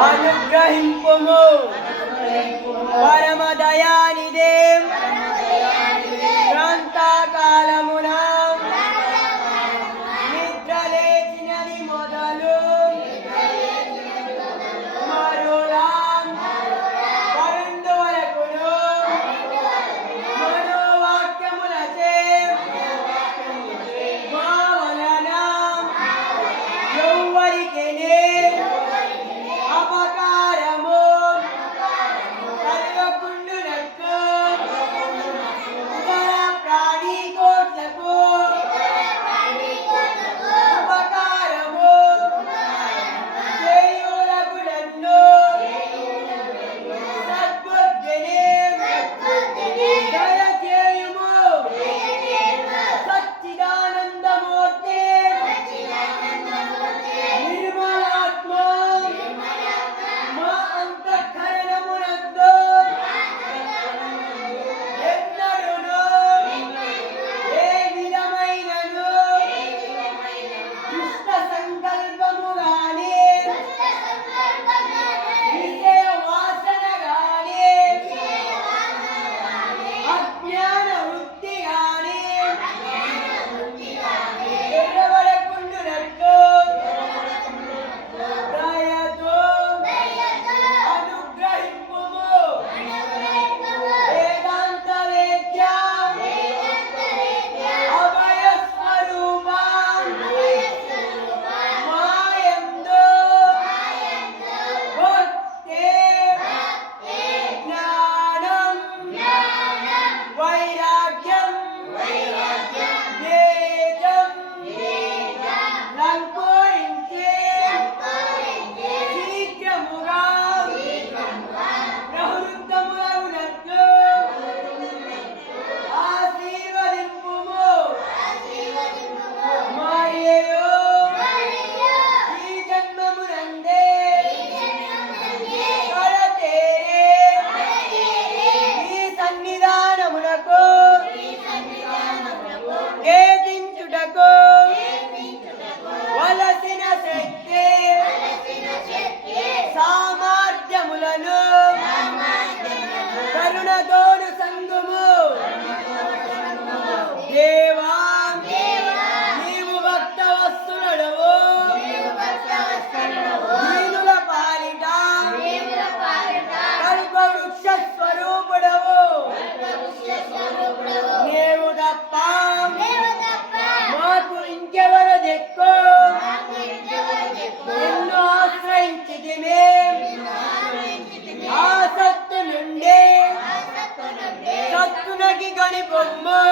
అనుగ్రహింపు పరమ దయాని దే I gonna put more.